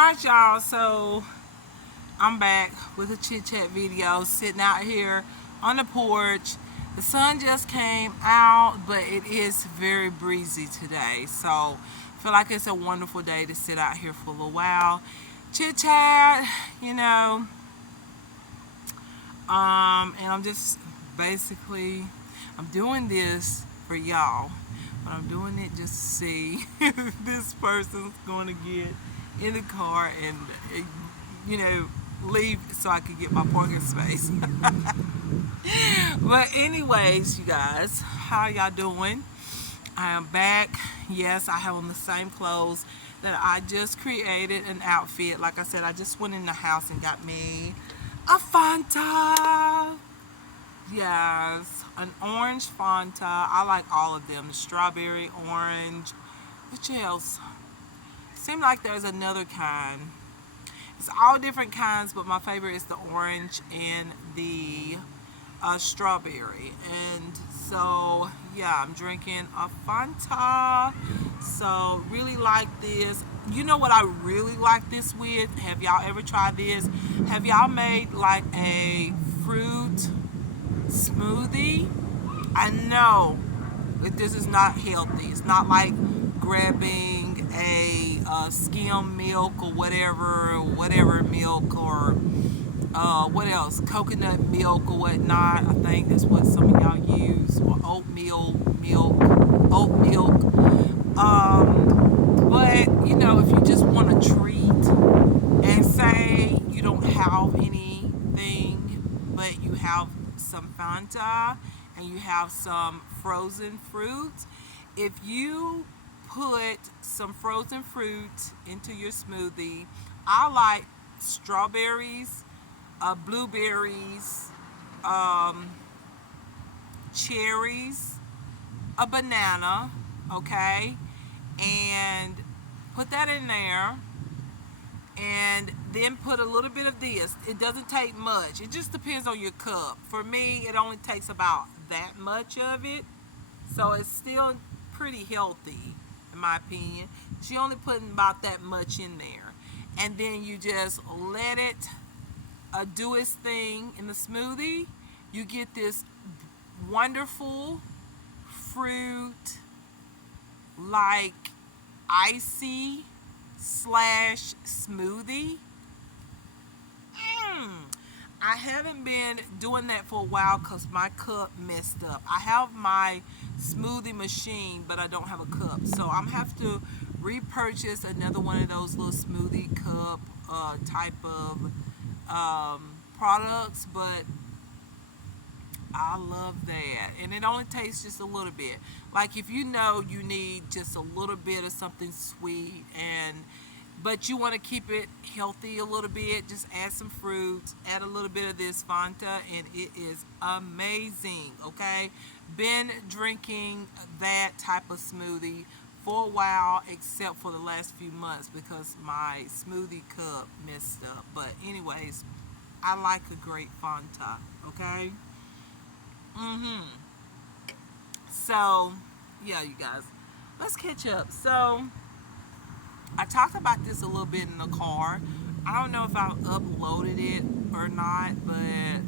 Alright, y'all, so I'm back with a chit chat video sitting out here on the porch. The sun just came out, but it is very breezy today, so I feel like it's a wonderful day to sit out here for a little while. Chit chat, you know, and I'm just basically I'm doing this for y'all. But I'm doing it just to see if this person's going to get in the car and, you know, leave so I can get my parking space. But anyways, you guys, how y'all doing? I am back. Yes, I have on the same clothes that I just created an outfit. Like I said, I just went in the house and got me a Fanta. Yes, an orange Fanta. I like all of them. The strawberry, orange. Which else? Seems like there's another kind. It's all different kinds, but my favorite is the orange and the strawberry. And so, yeah, I'm drinking a Fanta. So, really like this. You know what I really like this with? Have y'all ever tried this? Have y'all made like a fruit smoothie? I know that this is not healthy. It's not like grabbing a skim milk or whatever milk or what else, coconut milk or whatnot. I think that's what some of y'all use, or oat milk. But you know, if you just want a treat and say you don't have anything, but you have some Fanta and you have some frozen fruit, if you put some frozen fruit into your smoothie, I like strawberries, blueberries, um, cherries, a banana, okay, and put that in there, and then put a little bit of this. It doesn't take much. It just depends on your cup. For me, it only takes about that much of it, so it's still pretty healthy in my opinion. She only putting about that much in there, and then you just let it do its thing in the smoothie. You get this wonderful fruit, like icy slash smoothie. Mm. I haven't been doing that for a while because my cup messed up. I have my smoothie machine, but I don't have a cup. So I'm have to repurchase another one of those little smoothie cup type of products. But I love that. And it only takes just a little bit. Like if you know you need just a little bit of something sweet, and but you want to keep it healthy a little bit, just add some fruits, add a little bit of this Fanta, and it is amazing, okay? Been drinking that type of smoothie for a while, except for the last few months because my smoothie cup messed up. But anyways, I like a great Fanta, okay? Mm-hmm. So, yeah, you guys, let's catch up. So, I talked about this a little bit in the car. I don't know if I uploaded it or not, but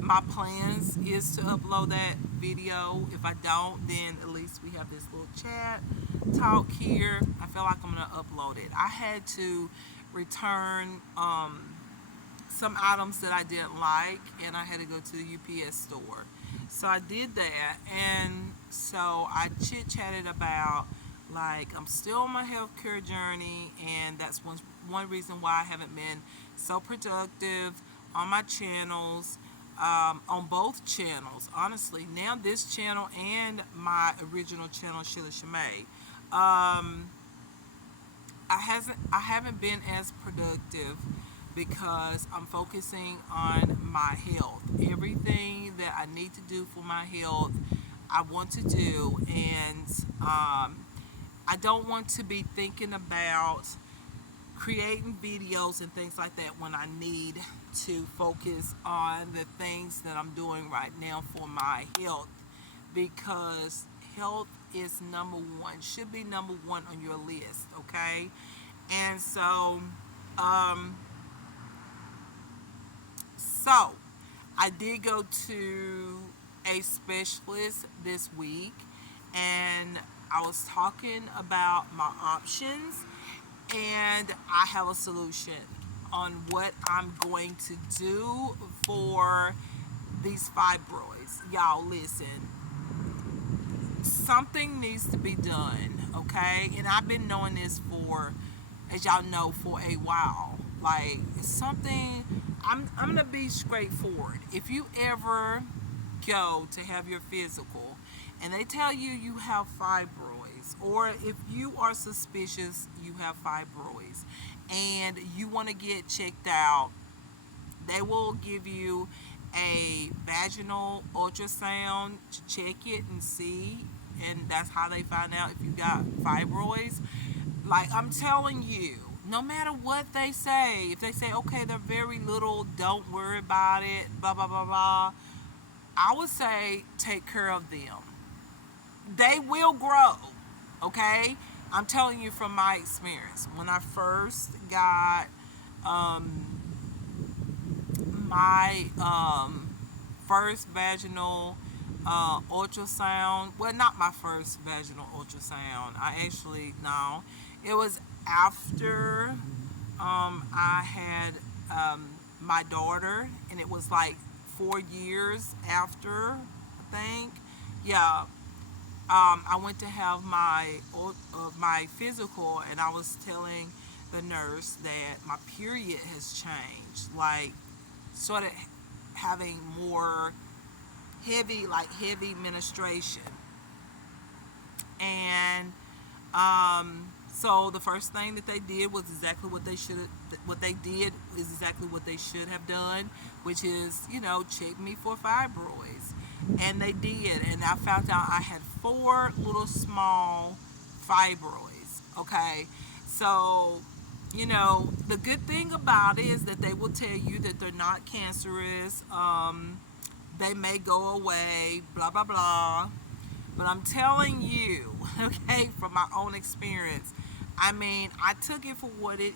my plans is to upload that video. If I don't, then at least we have this little chat talk here. I feel like I'm gonna upload it. I had to return some items that I didn't like, and I had to go to the UPS store. So I did that, and so I chit chatted about like I'm still on my healthcare journey, and that's one reason why I haven't been so productive on my channels, on both channels. Honestly, now this channel and my original channel, Sheila Shemay. I haven't been as productive because I'm focusing on my health. Everything that I need to do for my health, I want to do, and I don't want to be thinking about creating videos and things like that when I need to focus on the things that I'm doing right now for my health, because health is number one, should be number one on your list, okay? And um, so I did go to a specialist this week, and I was talking about my options, and I have a solution on what I'm going to do for these fibroids. Y'all, listen, something needs to be done, okay? And I've been knowing this for, as y'all know, for a while. Like, it's something, I'm gonna be straightforward. If you ever go to have your physical and they tell you you have fibroids, or if you are suspicious you have fibroids and you want to get checked out, they will give you a vaginal ultrasound to check it and see, and that's how they find out if you got fibroids. Like, I'm telling you, no matter what they say, if they say, okay, they're very little, don't worry about it, blah, blah, blah, blah, I would say take care of them. They will grow, okay? I'm telling you from my experience. When I first got um, my first vaginal ultrasound, well, not my first vaginal ultrasound. I actually, no, it was after I had my daughter, and it was like 4 years after, I think. Yeah, I went to have my physical, and I was telling the nurse that my period has changed, like sort of having more heavy, like heavy menstruation, and so the first thing that they did was exactly what they should. What they did is exactly what they should have done, which is, check me for fibroids, and they did, and I found out I had four little small fibroids. Okay, so the good thing about it is that they will tell you that they're not cancerous. They may go away. Blah blah blah. But I'm telling you, okay, from my own experience, I mean, I took it for what it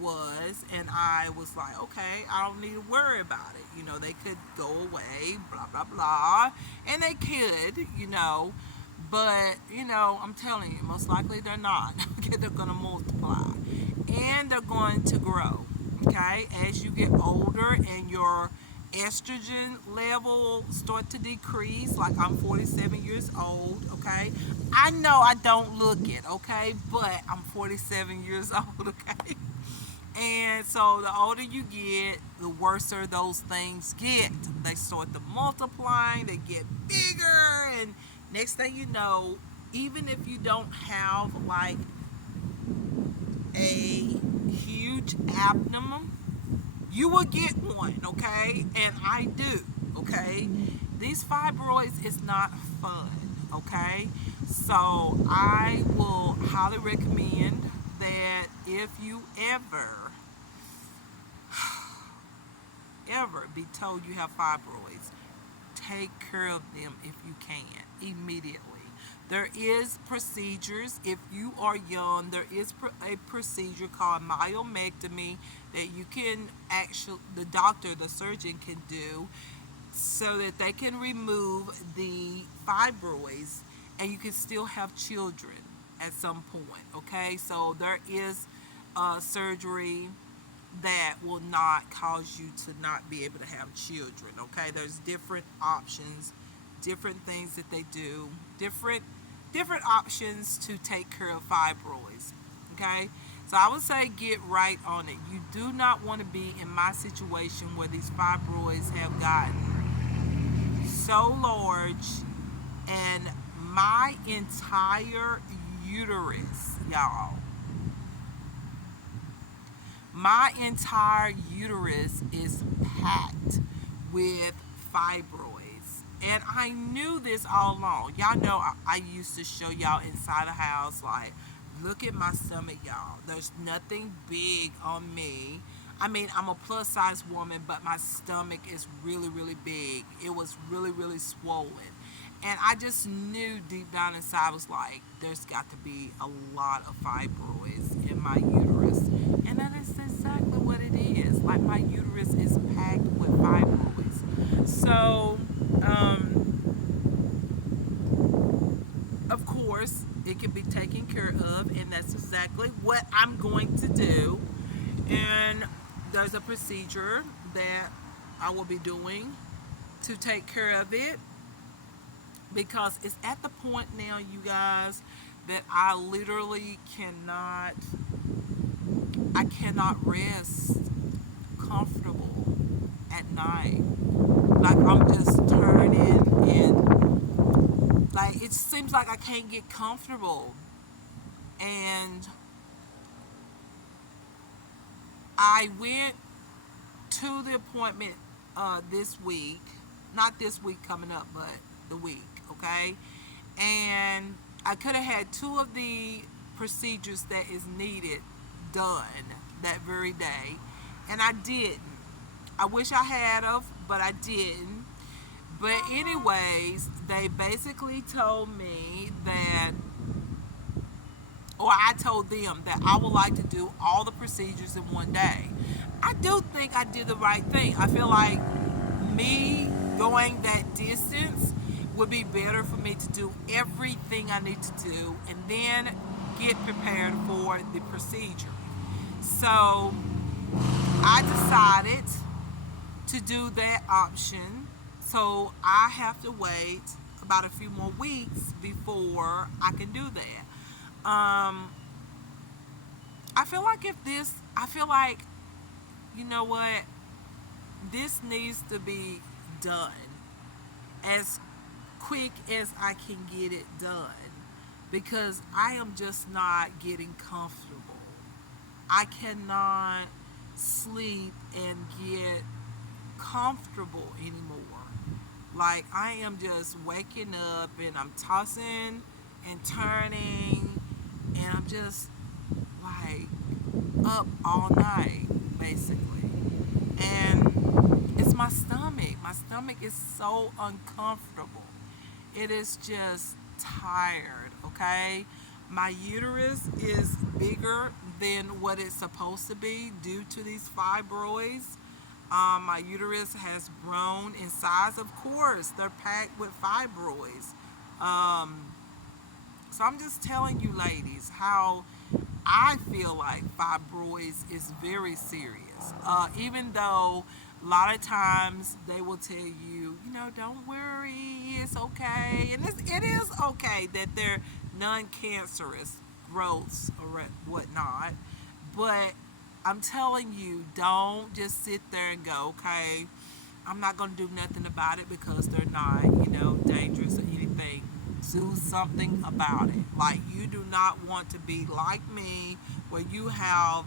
was, and I was like, okay, I don't need to worry about it. They could go away, blah, blah, blah. And they could, but, I'm telling you, most likely they're not. Okay, they're going to multiply, and they're going to grow, okay, as you get older and your estrogen level start to decrease. Like, I'm 47 years old, okay? I know I don't look it, okay? But I'm 47 years old, okay? And so the older you get, the worser those things get. They start to multiply, they get bigger, and next thing you know, even if you don't have like a huge abdomen, you will get one, okay? And I do, okay? These fibroids is not fun, okay? So I will highly recommend that if you ever be told you have fibroids, take care of them if you can immediately. There is procedures. If you are young, there is a procedure called myomectomy that you can actually, the doctor, the surgeon can do, so that they can remove the fibroids and you can still have children at some point. Okay, so there is surgery that will not cause you to not be able to have children. Okay, there's different options, different things that they do, different options to take care of fibroids. Okay, so I would say get right on it. You do not want to be in my situation where these fibroids have gotten so large, and my entire uterus, y'all, my entire uterus is packed with fibroids. And I knew this all along. Y'all know I used to show y'all inside the house, like, look at my stomach, y'all. There's nothing big on me. I mean, I'm a plus size woman, but my stomach is really, really big. It was really, really swollen. And I just knew deep down inside, I was like, there's got to be a lot of fibroids in my uterus. And that is exactly what it is. Like my uterus is packed with fibroids. So, of course, it can be taken care of, and that's exactly what I'm going to do. And there's a procedure that I will be doing to take care of it because it's at the point now, you guys, that I literally cannot rest comfortable at night. Like I'm just turning and like it seems like I can't get comfortable. And I went to the appointment this week, not this week coming up, but the week, okay? And I could have had two of the procedures that is needed done that very day, and I didn't. I wish I had of, but I didn't. But anyways, they basically told me that, or I told them that I would like to do all the procedures in one day. I do think I did the right thing. I feel like me going that distance would be better for me to do everything I need to do and then get prepared for the procedure. So I decided to do that option. So I have to wait about a few more weeks before I can do that. I feel like I feel like, you know what, this needs to be done as quick as I can get it done because I am just not getting comfortable. I cannot sleep and get comfortable anymore. Like I am just waking up and I'm tossing and turning and I'm just like up all night basically. And it's my stomach. My stomach is so uncomfortable. It is just tired, okay? My uterus is bigger than what it's supposed to be due to these fibroids. My uterus has grown in size. Of course, they're packed with fibroids. Um, so I'm just telling you, ladies, how I feel like fibroids is very serious. Even though a lot of times they will tell you, you know, don't worry, it's okay. And it is okay that they're non-cancerous growths or whatnot. But I'm telling you, don't just sit there and go, okay, I'm not going to do nothing about it because they're not, you know, dangerous or anything. Do something about it. Like, you do not want to be like me where you have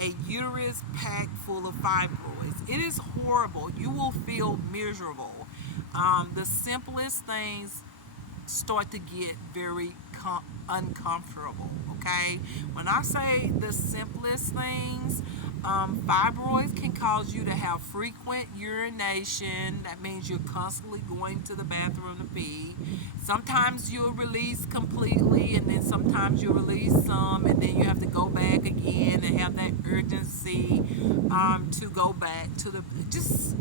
a uterus packed full of fibroids. It is horrible. You will feel miserable. The simplest things start to get very uncomfortable. Okay, when I say the simplest things, fibroids can cause you to have frequent urination. That means you're constantly going to the bathroom to pee. Sometimes you'll release completely, and then sometimes you'll release some, and then you have to go back again and have that urgency to go back to the just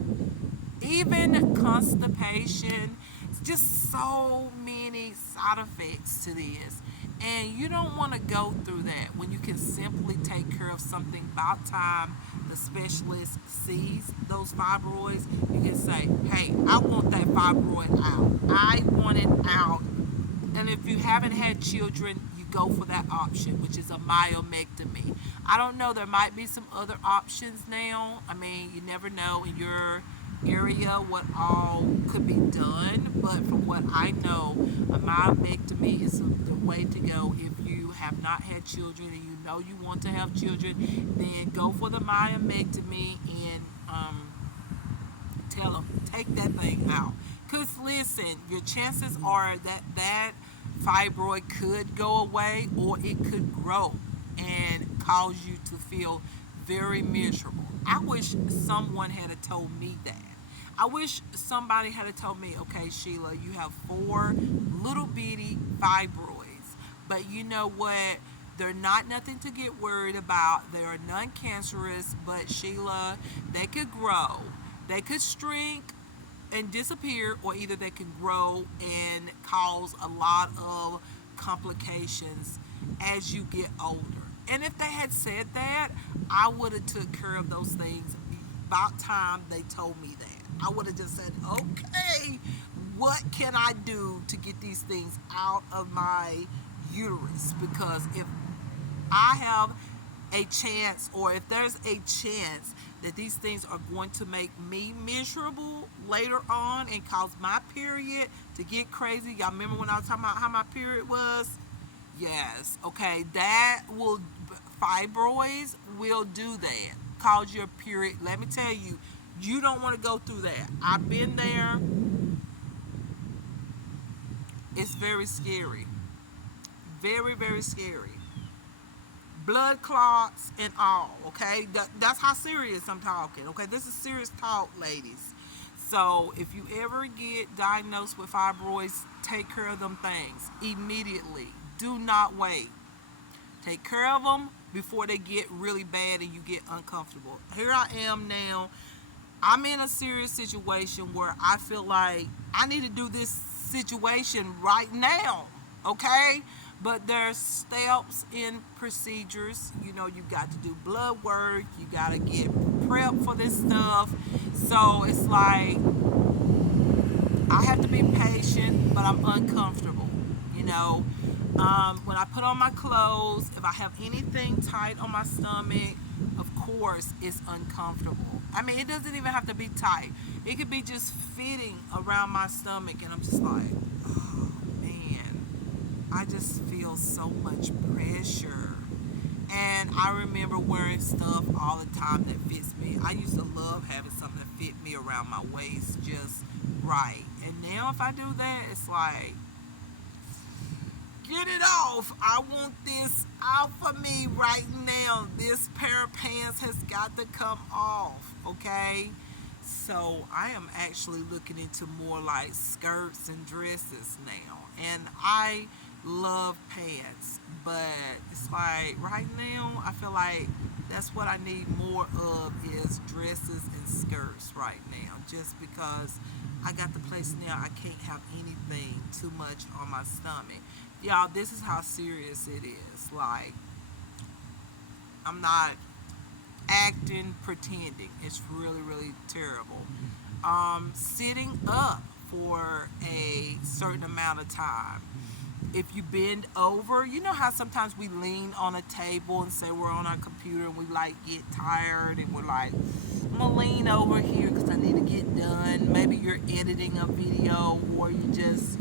even constipation, just so many side effects to this. And you don't want to go through that when you can simply take care of something. About time the specialist sees those fibroids, you can say, hey, I want that fibroid out. I want it out. And if you haven't had children, you go for that option, which is a myomectomy. I don't know, there might be some other options now. I mean, you never know in your area what all could be done, but from what I know, a myomectomy is the way to go if you have not had children and you know you want to have children. Then go for the myomectomy and tell them take that thing out. Because listen, your chances are that that fibroid could go away or it could grow and cause you to feel very miserable. I wish someone had told me that. I wish somebody had told me, okay, Sheila, you have 4 little bitty fibroids, but you know what? They're not nothing to get worried about. They are non-cancerous, but Sheila, they could grow. They could shrink and disappear, or either they can grow and cause a lot of complications as you get older. And if they had said that, I would have took care of those things about time they told me that. I would have just said, okay, what can I do to get these things out of my uterus? Because if I have a chance, or if there's a chance that these things are going to make me miserable later on and cause my period to get crazy. Y'all remember when I was talking about how my period was? Yes. Okay, that will, fibroids will do that. Cause your period. Let me tell you, you don't want to go through that. I've been there. It's very scary. Very, very scary. Blood clots and all, okay? That's how serious I'm talking, okay? This is serious talk, ladies. So if you ever get diagnosed with fibroids, take care of them things immediately. Do not wait. Take care of them before they get really bad and you get uncomfortable. Here I am now. I'm in a serious situation where I feel like I need to do this situation right now, okay? But there's steps in procedures. You know, you got to do blood work. You got to get prepped for this stuff. So it's like I have to be patient, but I'm uncomfortable. You know, when I put on my clothes, if I have anything tight on my stomach, of course, it's uncomfortable. I mean, it doesn't even have to be tight. It could be just fitting around my stomach, and I'm just like, oh man, I just feel so much pressure. And I remember wearing stuff all the time that fits me. I used to love having something that fit me around my waist just right. And now if I do that, it's like, get it off. I want this out for me right now. This pair of pants has got to come off, okay? So I am actually looking into more like skirts and dresses now. And I love pants, but it's like right now I feel like that's what I need more of is dresses and skirts right now, just because I got the place now I can't have anything too much on my stomach. Y'all, this is how serious it is. Like, I'm not acting, pretending. It's really, really terrible. Sitting up for a certain amount of time. If you bend over, you know how sometimes we lean on a table and say we're on our computer and we like get tired and we're like, I'm gonna lean over here because I need to get done. Maybe you're editing a video or you just,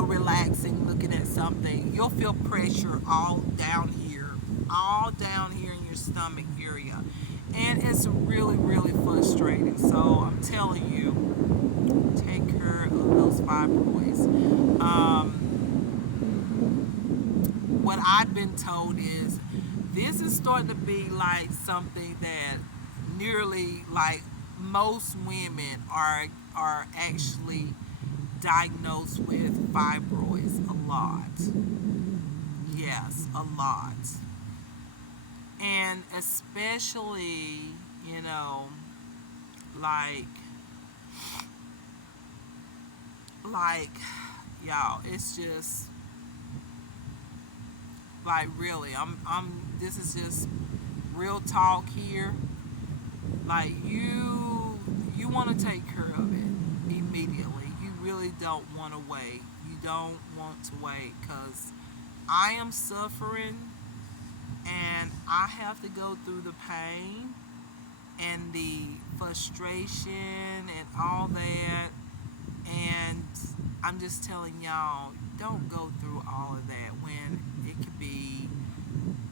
relaxing, looking at something. You'll feel pressure all down here in your stomach area. And it's really, really frustrating. So I'm telling you, take care of those fibroids. What I've been told is this is starting to be like something that nearly like most women are actually diagnosed with fibroids a lot. Yes, a lot. And especially, you know, like like y'all, it's just like really I'm this is just real talk here. Like you want to take care of it immediately. You really don't want to wait. You don't want to wait because I am suffering and I have to go through the pain and the frustration and all that. And I'm just telling y'all, don't go through all of that when it could be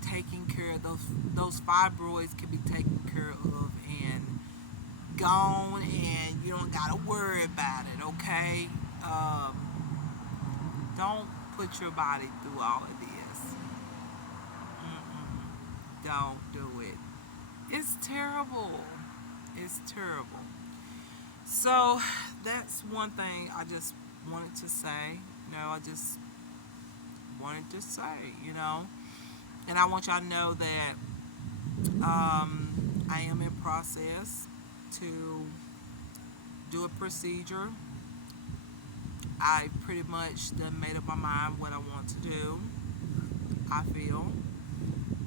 taking care of those fibroids can be taken care of and gone, and you don't gotta worry about it. Okay, don't put your body through all of this. Don't do it. It's terrible. It's terrible. So that's one thing I just wanted to say. I just wanted to say. And I want y'all to know that I am in process to do a procedure. I pretty much done made up my mind what I want to do, I feel.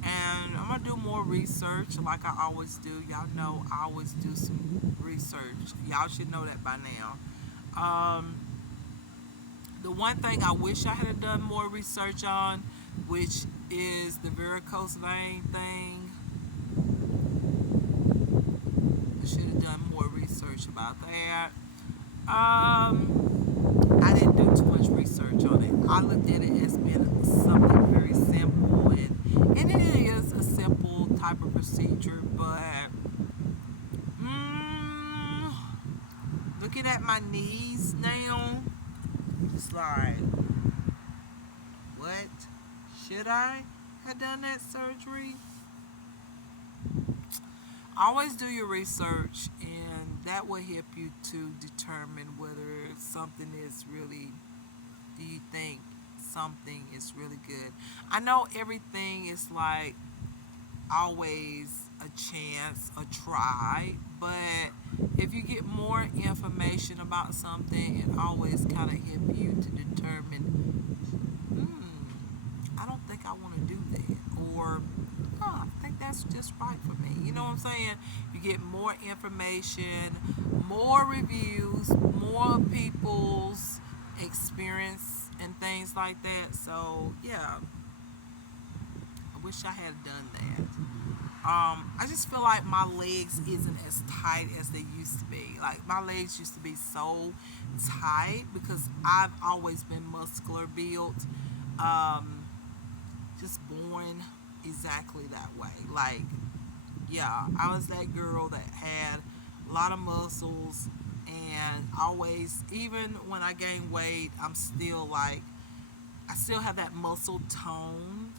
And I'm gonna do more research like I always do. Y'all know I always do some research. Y'all should know that by now. Um, the one thing I wish I had done more research on, which is the varicose vein thing. I should have done more research about that. I didn't do too much research on it. I looked at it as being something very simple, and it is a simple type of procedure, but mm, looking at my knees now, it's like, what? Should I have done that surgery? Always do your research, and that will help you to determine whether something is really, do you think something is really good. I know everything is like always a chance, a try, but if you get more information about something, it always kind of help you to determine, I don't think I want to do that, or I think that's just right for me. You know what I'm saying? You get more information, more reviews, more people's experience and things like that. So yeah, I wish I had done that. I just feel like my legs isn't as tight as they used to be. Like my legs used to be so tight because I've always been muscular built. Um, just born exactly that way. Like, yeah, I was that girl that had a lot of muscles, and always, even when I gain weight, I'm still like, I still have that muscle tone.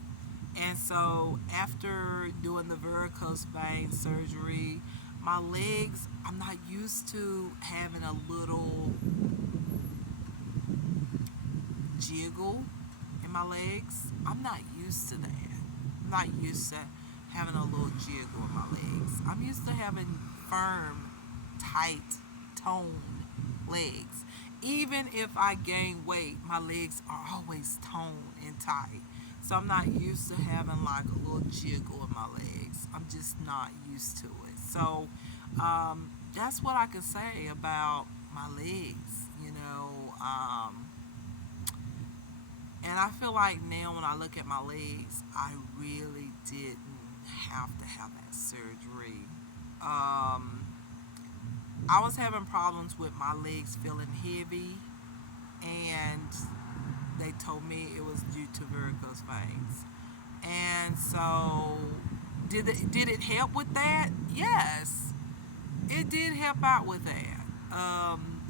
And so after doing the varicose vein surgery, my legs, I'm not used to having a little jiggle in my legs. I'm not used to that. I'm not used to having a little jiggle in my legs. I'm used to having firm, tight, toned legs. Even if I gain weight, my legs are always toned and tight. So I'm not used to having like a little jiggle in my legs. I'm just not used to it. So that's what I can say about my legs, and I feel like now when I look at my legs, I really didn't have to have that surgery. Um, I was having problems with my legs feeling heavy, and they told me it was due to varicose veins. And so, did it help with that? Yes, it did help out with that.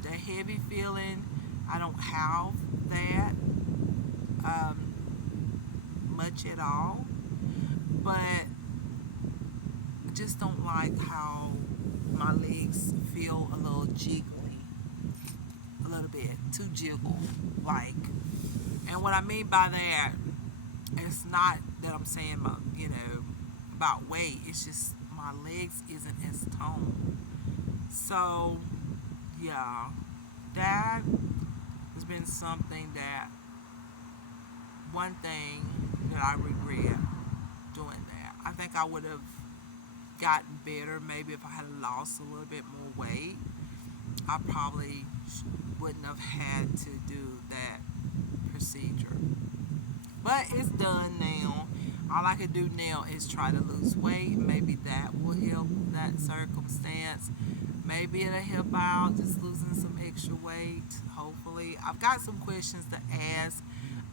The heavy feeling, I don't have that um, much at all, but I just don't like how my legs feel a little jiggly, a little bit too jiggle like. And what I mean by that, it's not that I'm saying about about weight. It's just my legs isn't as toned. So yeah, that has been something that one thing that I regret doing that. I think I would have gotten better maybe if I had lost a little bit more weight. I probably wouldn't have had to do that procedure. But it's done now. All I can do now is try to lose weight. Maybe that will help that circumstance. Maybe it'll help out just losing some extra weight. Hopefully. I've got some questions to ask.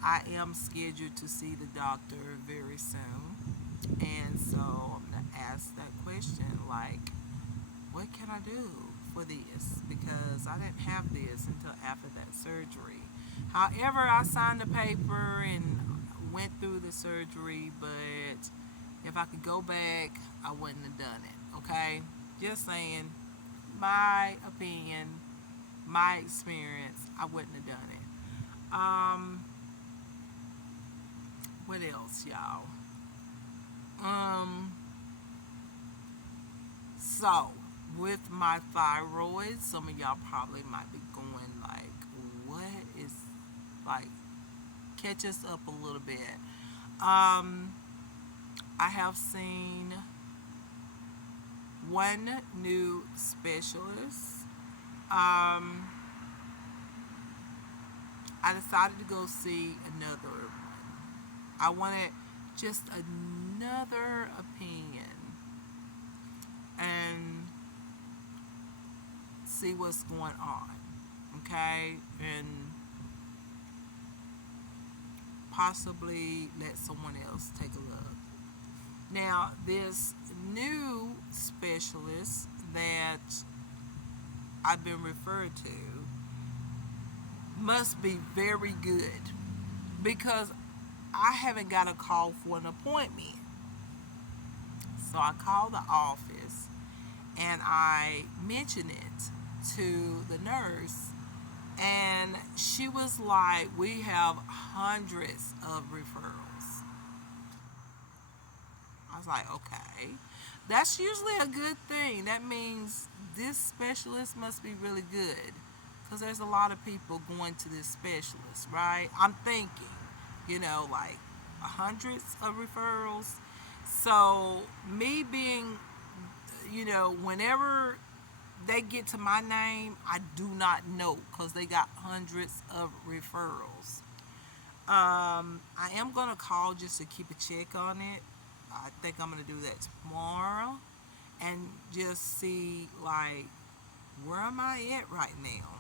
I am scheduled to see the doctor very soon. And so I'm going to ask that question like, what can I do for this? Because I didn't have this until after that surgery. However, I signed the paper and went through the surgery, but if I could go back, I wouldn't have done it. Okay? Just saying, my opinion, my experience, I wouldn't have done it. What else, y'all? Um, so with my thyroid, some of y'all probably might be going like, what is like catch us up a little bit. Um, I have seen one new specialist. Um, I decided to go see another one. I wanted just another opinion and see what's going on. Okay? And possibly let someone else take a look. Now, this new specialist that I've been referred to must be very good because I haven't got a call for an appointment. So I called the office and I mentioned it to the nurse, and she was like, we have hundreds of referrals. I was like, okay. That's usually a good thing. That means this specialist must be really good because there's a lot of people going to this specialist, right? I'm thinking, like hundreds of referrals. So, me being, whenever they get to my name, I do not know because they got hundreds of referrals. I am going to call just to keep a check on it. I think I'm going to do that tomorrow and just see, like, where am I at right now?